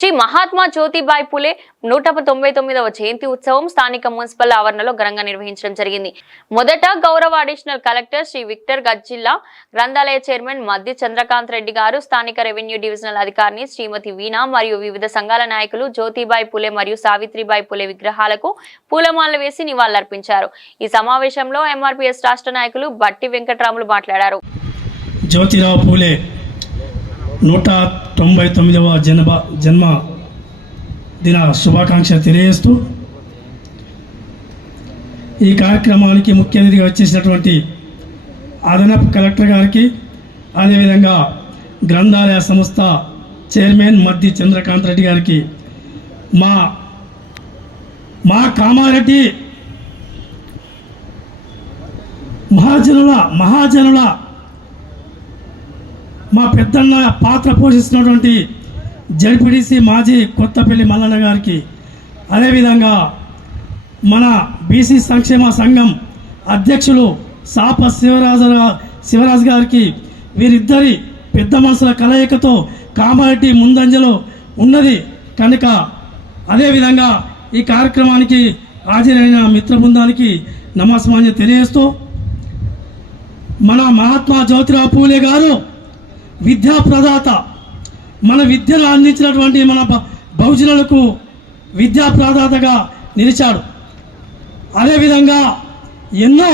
శ్రీ మహాత్మా జ్యోతిబాయి పులే 199వ జయంతి ఉత్సవం స్థానిక మున్సిపల్ ఆవరణలో ఘనంగా నిర్వహించడం జరిగింది. మొదట గౌరవ అడిషనల్ కలెక్టర్ శ్రీ విక్టర్ గజ్జిల్లా, గ్రంథాలయ చైర్మన్ మద్ది చంద్రకాంత్ రెడ్డి గారు, స్థానిక రెవెన్యూ డివిజనల్ అధికారిని శ్రీమతి వీణా మరియు వివిధ సంఘాల నాయకులు జ్యోతిబాయి పులే మరియు సావిత్రిబాయి పులే విగ్రహాలకు పూలమాలలు వేసి నివాళులర్పించారు. ఈ సమావేశంలో ఎంఆర్పీఎస్ రాష్ట్ర నాయకులు బట్టి వెంకటరాములు మాట్లాడారు. జ్యోతిరావు పూలే 199వ జన్మ దిన శుభాకాంక్షలు తెలియజేస్తూ ఈ కార్యక్రమానికి ముఖ్య అతిథిగా వచ్చేసినటువంటి అదనపు కలెక్టర్ గారికి, అదేవిధంగా గ్రంథాలయ సంస్థ చైర్మన్ మద్ది చంద్రకాంత్ రెడ్డి గారికి, మా కామారెడ్డి మహాజనుల మా పెద్దన్న పాత్ర పోషిస్తున్నటువంటి జడ్పీటీసీ మాజీ కొత్తపల్లి మల్లన్న గారికి, అదేవిధంగా మన బీసీ సంక్షేమ సంఘం అధ్యక్షులు సాప శివరాజు గారికి, వీరిద్దరి పెద్ద మనసుల కలయికతో కామారెడ్డి ముందంజలో ఉన్నది కనుక, అదేవిధంగా ఈ కార్యక్రమానికి హాజరైన మిత్ర బృందానికి నమస్కారం తెలియజేస్తూ, మన మహాత్మా జ్యోతిరావు పూలే గారు విద్యా ప్రదాత, మన విద్యను అందించినటువంటి మన బహుజనులకు విద్యా ప్రదాతగా నిలిచాడు. అదేవిధంగా ఎన్నో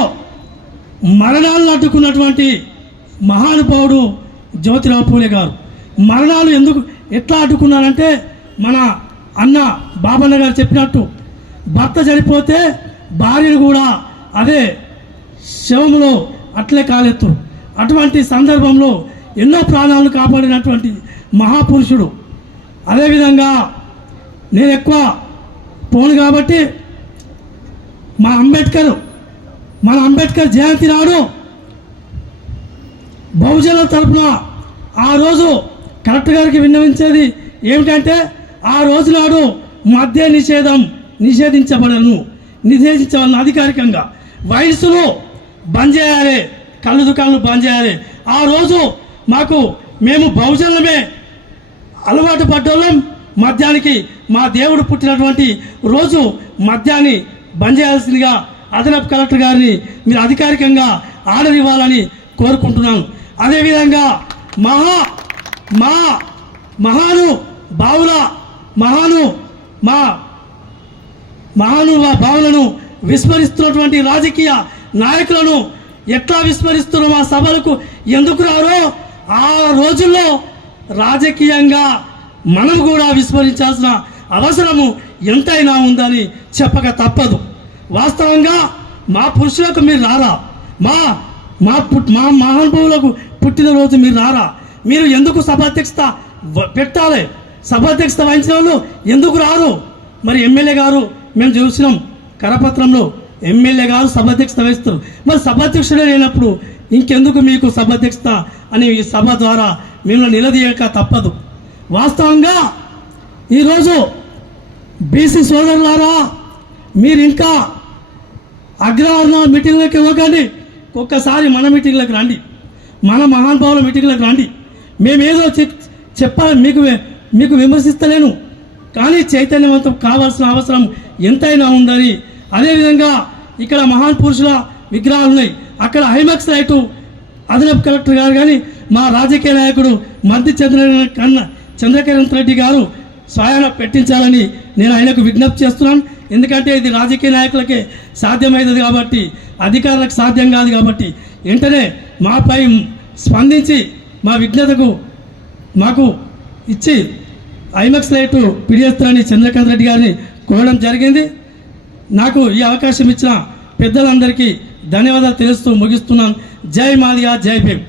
మరణాలను అడ్డుకున్నటువంటి మహానుభావుడు జ్యోతిరావు పూలే గారు. మరణాలు ఎట్లా అడ్డుకున్నారంటే, మన అన్న బాబన్న గారు చెప్పినట్టు భర్త చనిపోతే భార్యను కూడా అదే శవంలో అట్లే కాలెత్తు. అటువంటి సందర్భంలో ఎన్నో ప్రాణాలను కాపాడినటువంటి మహాపురుషుడు. అదేవిధంగా నేను ఎక్కువ పోను కాబట్టి మన అంబేద్కర్ జయంతి నాడు బహుజనుల తరఫున ఆ రోజు కలెక్టర్ గారికి విన్నవించేది ఏమిటంటే, ఆ రోజు నాడు మద్య నిషేధించబడను అధికారికంగా వయసులో బంద్ చేయాలి, కళ్ళు దుకాణాలు బంద్ చేయాలి. ఆ రోజు మేము బహుజనులమే అలవాటు పడ్డోళ్ళం మద్యానికి. మా దేవుడు పుట్టినటువంటి రోజు మద్యాన్ని బంద్ చేయాల్సిందిగా అదనపు కలెక్టర్ గారిని మీరు అధికారికంగా ఆర్డర్ ఇవ్వాలని కోరుకుంటున్నాను. అదేవిధంగా భావులను విస్మరిస్తున్నటువంటి రాజకీయ నాయకులను ఎట్లా విస్మరిస్తున్నారో, మా సభలకు ఎందుకు రారో, ఆ రోజుల్లో రాజకీయంగా మనం కూడా విస్మరించాల్సిన అవసరము ఎంతైనా ఉందని చెప్పక తప్పదు. వాస్తవంగా మా పురుషులకు మీరు రారా, మా మహానుభావులకు పుట్టినరోజు మీరు రారా, మీరు ఎందుకు సభాధ్యక్షత పెట్టాలి? సభాధ్యక్షత వహించిన వాళ్ళు ఎందుకు రారు? మరి ఎమ్మెల్యే గారు మేము చూసినాం కరపత్రంలో, ఎమ్మెల్యే గారు సభాధ్యక్షత వహిస్తారు. మరి సభాధ్యక్షుడే లేనప్పుడు ఇంకెందుకు మీకు సభాధ్యక్షత అని ఈ సభ ద్వారా మిమ్మల్ని నిలదీయక తప్పదు. వాస్తవంగా ఈరోజు బీసీ సోదరులారా, మీరు ఇంకా అగ్రవర్ణ మీటింగ్లకు ఇవ్వకండి. ఒక్కసారి మన మీటింగ్లకు రండి, మన మహానుభావుల మీటింగ్లకు రండి. మేమేదో చెప్పాలి, మీకు విమర్శిస్తలేను, కానీ చైతన్యవంతం కావాల్సిన అవసరం ఎంతైనా ఉందని. అదేవిధంగా ఇక్కడ మహాన్ పురుషుల విగ్రహాలు ఉన్నాయి. అక్కడ హైమాక్స్ లైటు అదనపు కలెక్టర్ గారు కానీ, మా రాజకీయ నాయకుడు మద్ది చంద్రకాంత్ రెడ్డి గారు స్వయాన పెట్టించాలని నేను ఆయనకు విజ్ఞప్తి చేస్తున్నాను. ఎందుకంటే ఇది రాజకీయ నాయకులకే సాధ్యమవుతుంది కాబట్టి, అధికారులకు సాధ్యం కాదు కాబట్టి, వెంటనే మాపై స్పందించి మా విజ్ఞతకు మాకు ఇచ్చి ఐమాక్స్ లైటు పిడిచేస్తారని చంద్రకాంత్ రెడ్డి గారిని కోరడం జరిగింది. నాకు ఈ అవకాశం ఇచ్చిన పెద్దలందరికీ ధన్యవాదాలు తెలుస్తూ ముగిస్తున్నాను. జై మాదిగా, జై భీమ్.